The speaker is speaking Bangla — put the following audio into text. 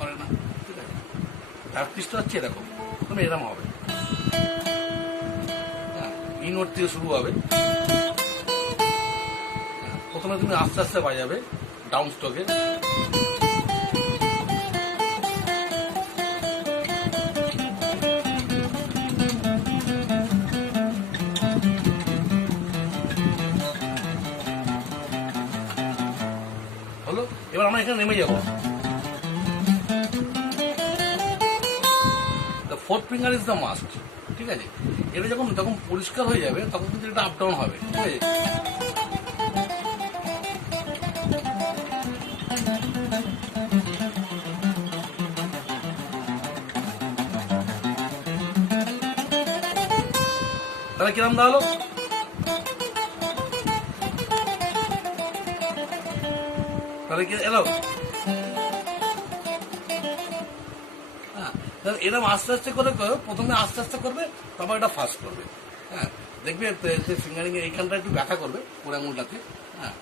করে না, ঠিক আছে। তার পিসটা হচ্ছে এরকম, প্রথমে এরকম হবে, ইনোট থেকে শুরু হবে। প্রথমে তুমি আস্তে আস্তে বাজাবে ডাউন স্ট্রোকে, হলো। এবার আমরা এখানে নেমে যাবো। Fourth finger is the must, ঠিক আছে। এটা যখন যখন পরিষ্কার হয়ে যাবে তখন কিন্তু এটা আপ ডাউন হবে, ঠিক আছে। তাহলে কিরম দাঁড়ালো? তাহলে কি এলো? এরকম আস্তে আস্তে করে প্রথমে আস্তে আস্তে করবে, তারপর এটা ফাস্ট করবে। হ্যাঁ, দেখবে ফিঙ্গারিং এইখানটা একটু ব্যথা করবে পুরো আঙুলটাতে। হ্যাঁ।